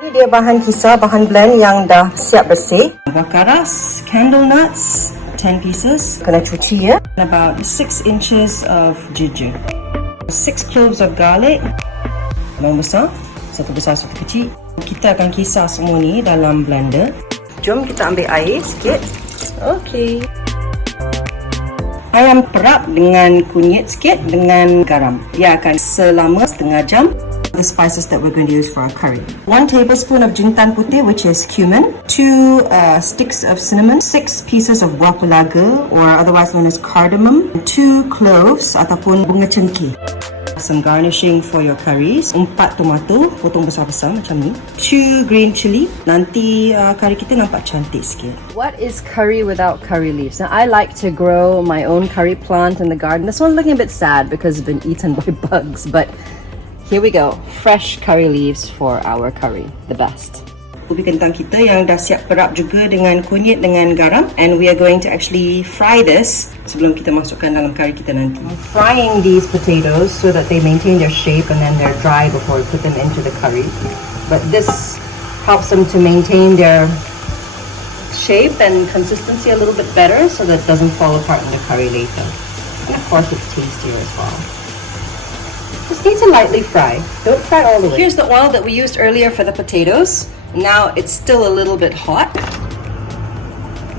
Ini dia bahan kisar, bahan blend yang dah siap bersih. Bakaras, candle nuts, 10 pieces. Kena cuci ya. About 6 inches of ginger. 6 cloves of garlic. Bawang besar, satu besar satu kecil. Kita akan kisar semua ni dalam blender. Jom kita ambil air sikit. Okey. Ayam perap dengan kunyit sikit dengan garam. Dia akan selama setengah jam. The spices that we're going to use for our curry. 1 tablespoon of jintan putih, which is cumin. 2 sticks of cinnamon. 6 pieces of buah pelaga, or otherwise known as cardamom. 2 cloves ataupun bunga cengkeh. Some garnishing for your curries. 4 tomato, potong besar-besar macam ni. 2 green chili. Nanti curry kita nampak cantik sikit. What is curry without curry leaves? Now, I like to grow my own curry plant in the garden. This one's looking a bit sad because it's been eaten by bugs, but here we go. Fresh curry leaves for our curry. The best. Ubi kentang kita yang dah siap perap juga dengan kunyit dengan garam, and we are going to actually fry this sebelum kita masukkan dalam curry kita nanti. I'm frying these potatoes so that they maintain their shape and then they're dry before we put them into the curry. But this helps them to maintain their shape and consistency a little bit better so that it doesn't fall apart in the curry later. And of course it's tastier as well. Just need to lightly fry. Don't fry all the way. Here's the oil that we used earlier for the potatoes. Now it's still a little bit hot.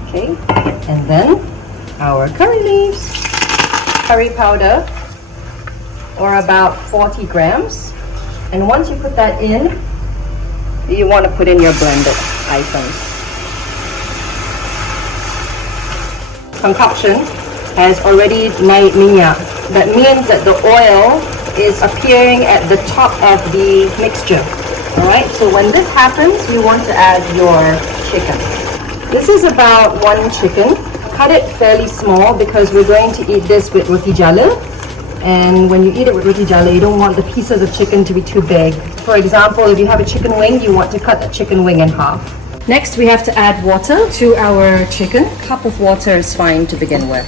Okay, and then our curry leaves. Curry powder, or about 40 grams. And once you put that in, you want to put in your blended items. Concoction has already naik minyak. That means that the oil is appearing at the top of the mixture. Alright, so when this happens, you want to add your chicken. This is about 1 chicken. Cut it fairly small because we're going to eat this with roti jala. And when you eat it with roti jala, you don't want the pieces of chicken to be too big. For example, if you have a chicken wing, you want to cut that chicken wing in half. Next, we have to add water to our chicken. A cup of water is fine to begin with.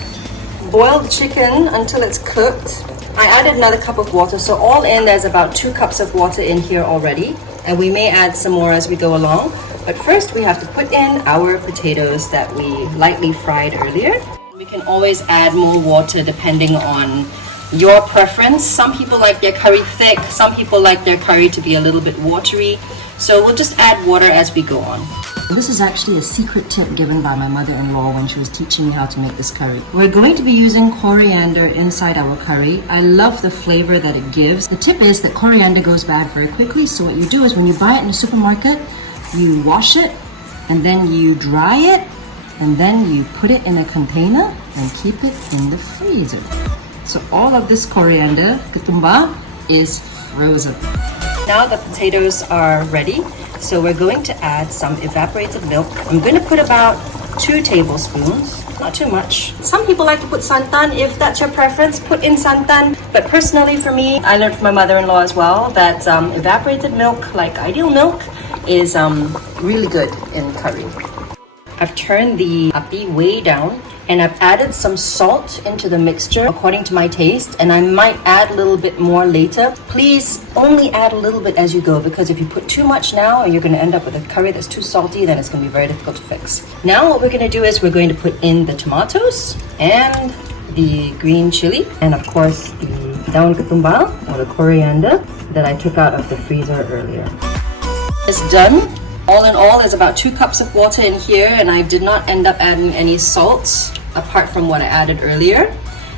Boil the chicken until it's cooked. I added another cup of water, so all in there's about 2 cups of water in here already, and we may add some more as we go along. But first we have to put in our potatoes that we lightly fried earlier. We can always add more water depending on your preference. Some people like their curry thick, some people like their curry to be a little bit watery, so we'll just add water as we go on. This is actually a secret tip given by my mother-in-law when she was teaching me how to make this curry. We're going to be using coriander inside our curry. I love the flavor that it gives. The tip is that coriander goes bad very quickly, so what you do is when you buy it in the supermarket, you wash it, and then you dry it, and then you put it in a container and keep it in the freezer. So all of this coriander, ketumbar, is frozen. Now the potatoes are ready, so we're going to add some evaporated milk. I'm going to put about 2 tablespoons, not too much. Some people like to put santan. If that's your preference, put in santan. But personally for me, I learned from my mother-in-law as well that evaporated milk, like ideal milk, is really good in curry. I've turned the api way down, and I've added some salt into the mixture according to my taste, and I might add a little bit more later. Please only add a little bit as you go, because if you put too much now, you're going to end up with a curry that's too salty, then it's going to be very difficult to fix. Now what we're going to do is we're going to put in the tomatoes and the green chili, and of course the daun ketumbar or the coriander that I took out of the freezer earlier. It's done. All in all, there's about 2 cups of water in here, and I did not end up adding any salt apart from what I added earlier.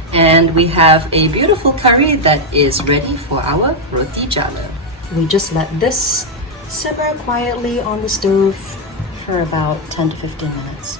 And we have a beautiful curry that is ready for our roti jala. We just let this simmer quietly on the stove for about 10 to 15 minutes.